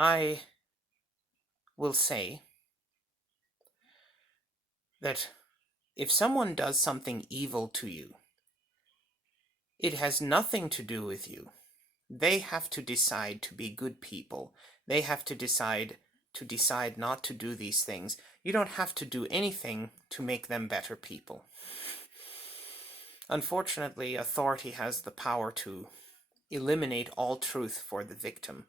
I will say that if someone does something evil to you, it has nothing to do with you. They have to decide to be good people. They have to decide not to do these things. You don't have to do anything to make them better people. Unfortunately, authority has the power to eliminate all truth for the victim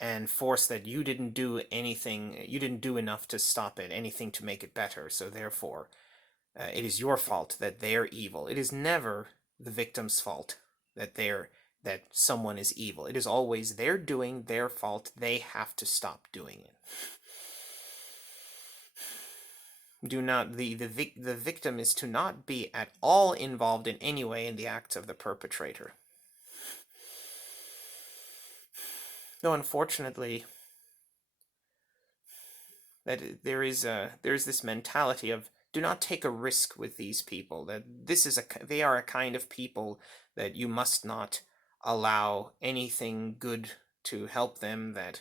and force that you didn't do anything, you didn't do enough to stop it, anything to make it better, so therefore it is your fault that they're evil. It is never the victim's fault that someone is evil. It is always their doing, their fault. They have to stop doing it. Do not the victim is to not be at all involved in any way in the acts of the perpetrator. Though unfortunately, that there's this mentality of do not take a risk with these people, that they are a kind of people that you must not allow anything good to help them, that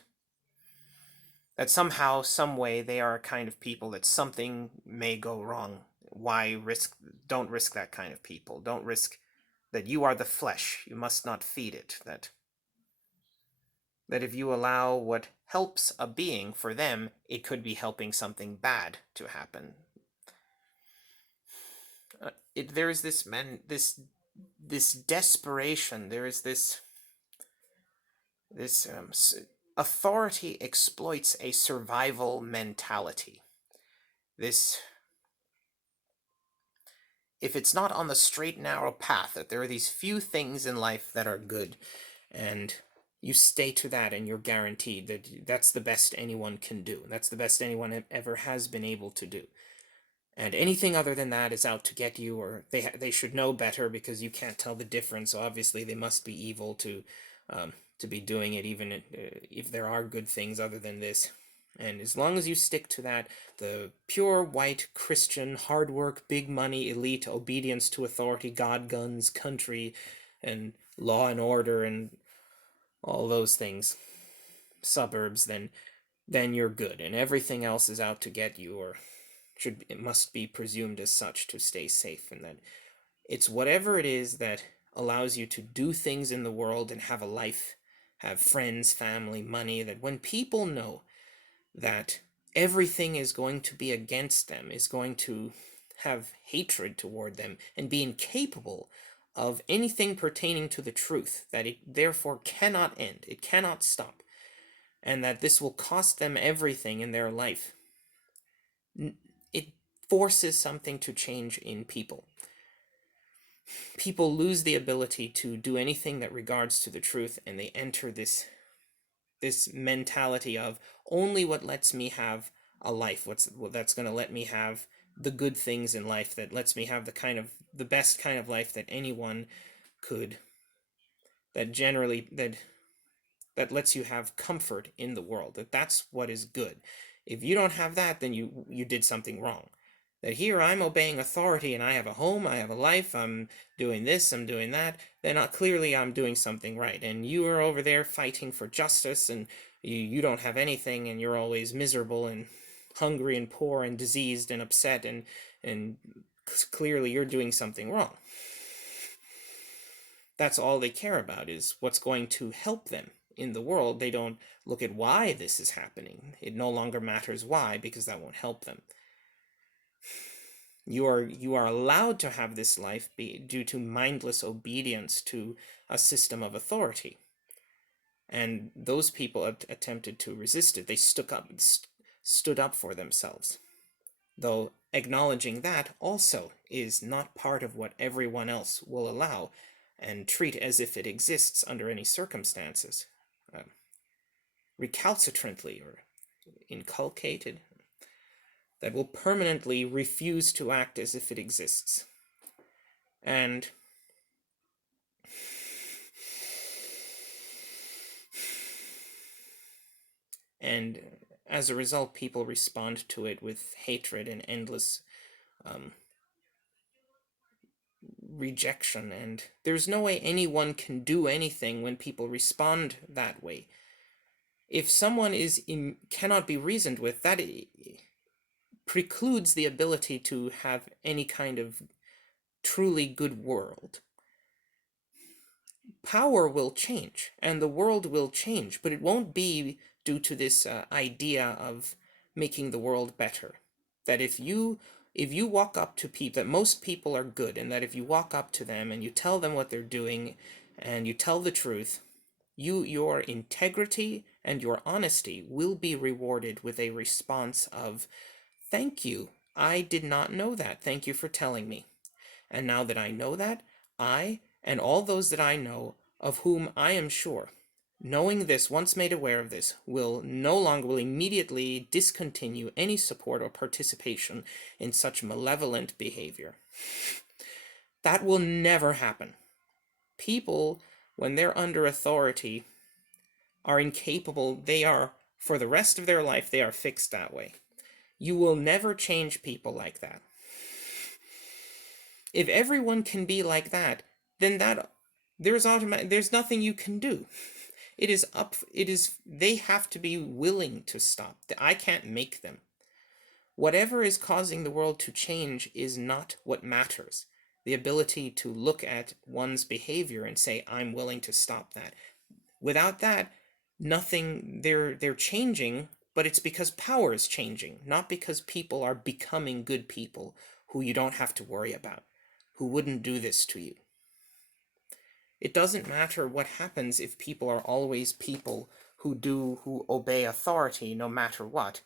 somehow, some way, they are a kind of people that something may go wrong. Why risk? Don't risk that kind of people. Don't risk that. You are the flesh, you must not feed it. That if you allow what helps a being for them, it could be helping something bad to happen. There is this desperation. There is this authority exploits a survival mentality. This, if it's not on the straight narrow path, that there are these few things in life that are good, and you stay to that, and you're guaranteed that that's the best anyone can do. That's the best anyone ever has been able to do. And anything other than that is out to get you, or they should know better because you can't tell the difference. So obviously they must be evil to be doing it, even if there are good things other than this. And as long as you stick to that, the pure white Christian hard work, big money, elite, obedience to authority, God, guns, country, and law and order, and all those things, suburbs, then you're good, and everything else is out to get you, or it must be presumed as such to stay safe. And that it's whatever it is that allows you to do things in the world and have a life, have friends, family, money, that when people know that everything is going to be against them, is going to have hatred toward them, and be incapable of anything pertaining to the truth, that it therefore cannot end, it cannot stop, and that this will cost them everything in their life, it forces something to change in people. People lose the ability to do anything that regards to the truth, and they enter this mentality of only what lets me have a life, that's going to let me have the good things in life, that lets me have the best kind of life that anyone could, that generally that lets you have comfort in the world, that's what is good. If you don't have that, then you did something wrong. That here I'm obeying authority and I have a home, I have a life, I'm doing this, I'm doing that, then clearly I'm doing something right. And you are over there fighting for justice, and you don't have anything, and you're always miserable and hungry and poor and diseased and upset, and clearly you're doing something wrong. That's all they care about, is what's going to help them in the world. They don't look at why this is happening. It no longer matters why, because that won't help them. You are allowed to have this life due to mindless obedience to a system of authority. And those people attempted to resist it. They stood up for themselves. Though acknowledging that also is not part of what everyone else will allow and treat as if it exists under any circumstances. Recalcitrantly or inculcated, that will permanently refuse to act as if it exists. And as a result, people respond to it with hatred and endless rejection. And there's no way anyone can do anything when people respond that way. If someone cannot be reasoned with, that precludes the ability to have any kind of truly good world. Power will change and the world will change, but it won't be due to this idea of making the world better. That if you walk up to people, that most people are good, and that if you walk up to them and you tell them what they're doing and you tell the truth, your integrity and your honesty will be rewarded with a response of, thank you, I did not know that, thank you for telling me. And now that I know that, I and all those that I know, of whom I am sure, knowing this, once made aware of this, will immediately discontinue any support or participation in such malevolent behavior. That will never happen. People, when they're under authority, are incapable, for the rest of their life, they are fixed that way. You will never change people like that. If everyone can be like that, then there's nothing you can do. They have to be willing to stop. I can't make them. Whatever is causing the world to change is not what matters. The ability to look at one's behavior and say, I'm willing to stop that. Without that, nothing, they're changing, but it's because power is changing, not because people are becoming good people who you don't have to worry about, who wouldn't do this to you. It doesn't matter what happens if people are always people who obey authority no matter what.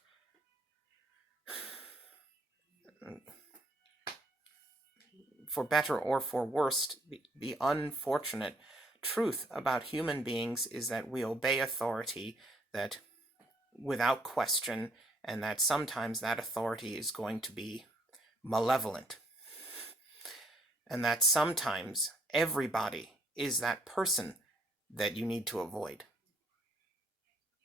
For better or for worse, the unfortunate truth about human beings is that we obey authority that without question, and that sometimes that authority is going to be malevolent. And that sometimes everybody is that person that you need to avoid.